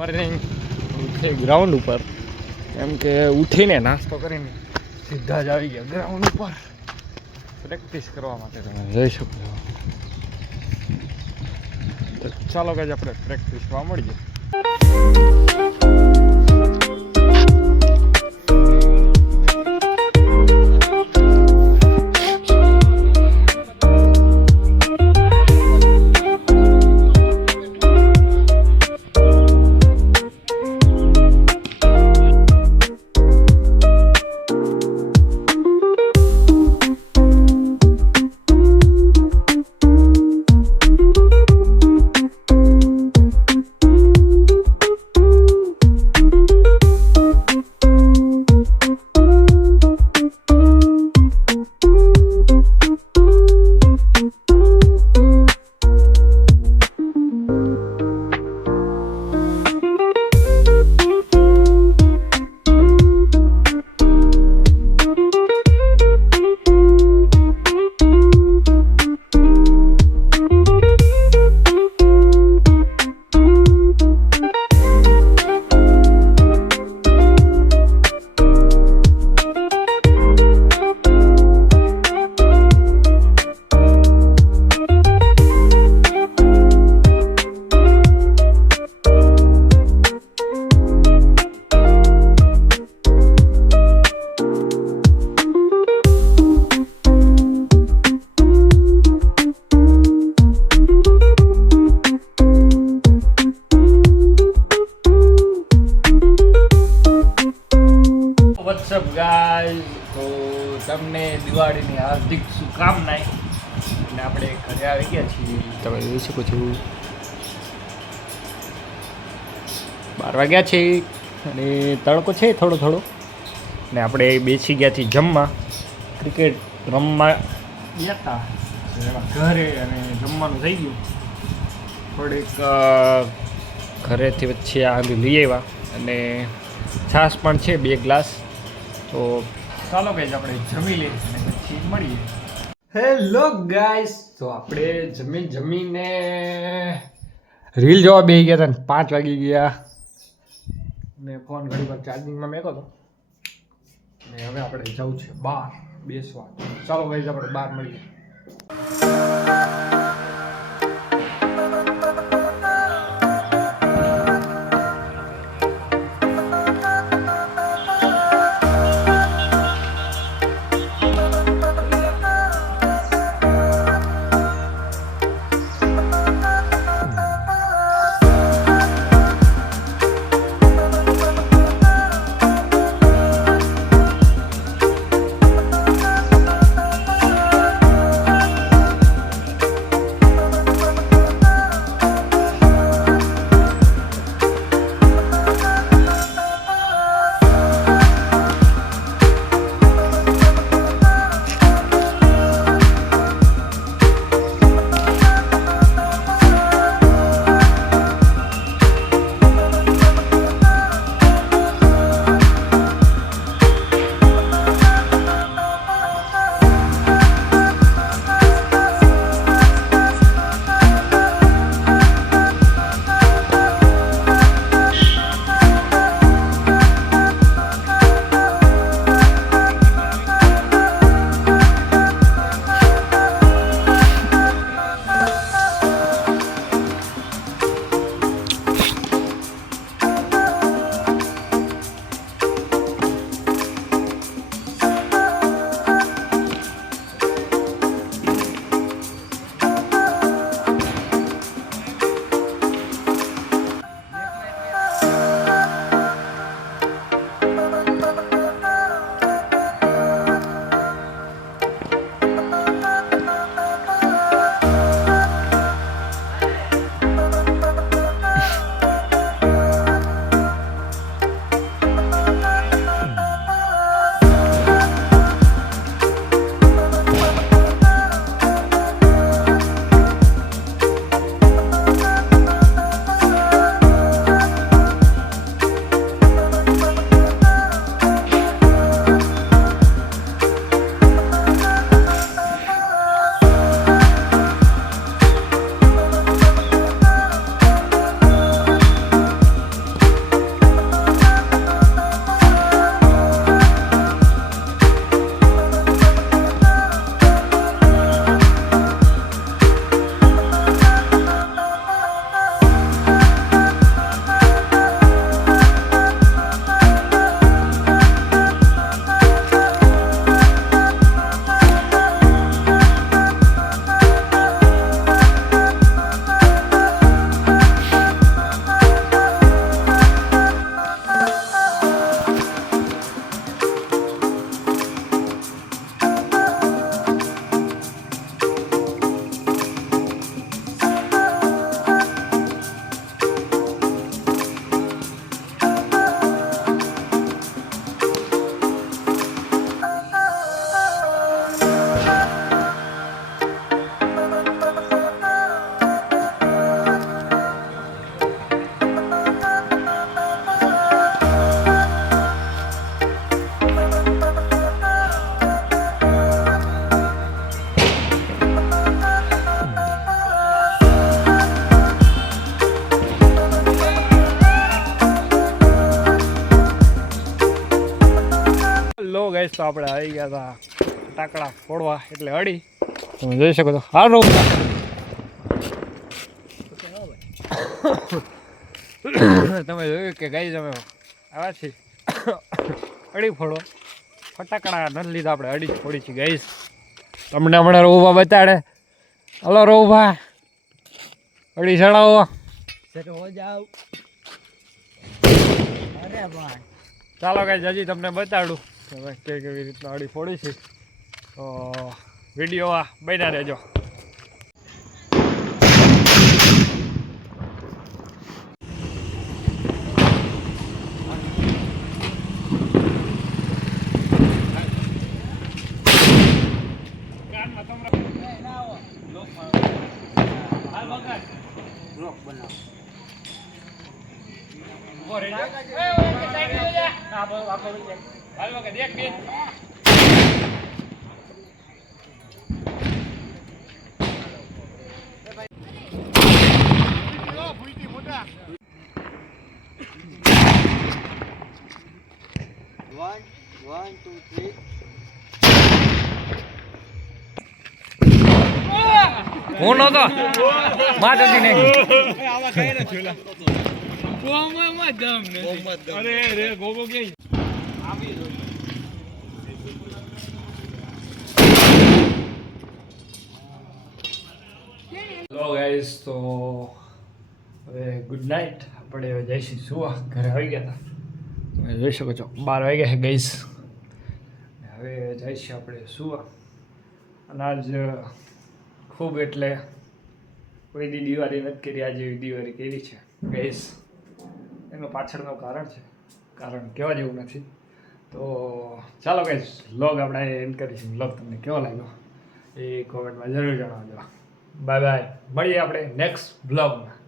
Morning ઉઠે ground ઉપર, કેમ કે ઉઠીને નાસ્તો કરીને સીધા જ આવી ગયા ગ્રાઉન્ડ ઉપર પ્રેક્ટિસ કરવા માટે. તમે જઈ શકો છો. તો ચાલો કે આપણે પ્રેક્ટિસમાં મળીએ. વોટ્સઅપ ગાઈઝ, તો તમને દિવાળીની હાર્દિક શુભકામનાએ. અને આપણે ઘરે આવી ગયા છીએ. તમે જોઈ શકો છો 12 વાગ્યા છે અને તડકો છે થોડો થોડો. ને આપણે બેસી ગયા છીએ જમવા. ક્રિકેટ રમવા ગયા હતા ઘરે અને જમવાનું થઈ ગયું. થોડીક ઘરેથી વચ્ચે આગળ લઈ આવ્યા અને છાશ પણ છે 2 ગ્લાસ. તો ચાલો ગાઈઝ આપણે જમી લઈએ અને પછી મળીએ. હેલો ગાઈઝ, તો આપણે જમીને રીલ જોવા બેસી ગયા હતા ને 5 વાગી ગયા ને ફોન ઘણી વાર ચાર્જિંગમાં મેકો હતો ને હવે આપણે જવું છે બહાર બેસવા. ચાલો ગાઈઝ આપણે બહાર મળીએ. ગાઈસ તો આપણે આવી ગયા હતા ફટાકડા ફોડવા એટલે અડી તમે જોઈ શકો છો. હા રોમ તમે જોયું કે ગાઈસ અમે આવ્યા છીએ અડી ફોડવા. ફટાકડા નથી લીધા આપણે અડી ફોડી છીએ ગાઈસ. તમને હમણાં રોવા બતાડે. હલો રોવા અડી ચડાવો. ચાલો ગાઈસ હજી તમને બતાડું હવે કેવી રીતના અડી ફોડી છે તો વિડીયો બન્યા રહેજો. One, two, three. હું નતો માત હતી નહીં. અરે રે ગોગો કે હેલો ગાઈસ તો હવે ગુડ નાઇટ. આપણે હવે જઈશું સુવા. ઘરે આવી ગયા હતા તમે જોઈ શકો છો 12 વાગ્યા છે ગાઈસ. હવે જઈશું આપણે સુવા. અને આજ ખૂબ એટલે કોઈ દી દિવાળી નથી કરી, આજે એવી દિવાળી કરી છે ગાઈસ. એનું પાછળનું કારણ છે, કારણ કહેવા જેવું નથી. તો ચાલો ગાઈસ વ્લોગ આપણે એન્ડ કરીશું. વ્લોગ તમને કેવો લાગ્યો એ કોમેન્ટમાં જરૂર જણાવજો. બાય બાય, મળીએ આપણે નેક્સ્ટ વ્લોગમાં.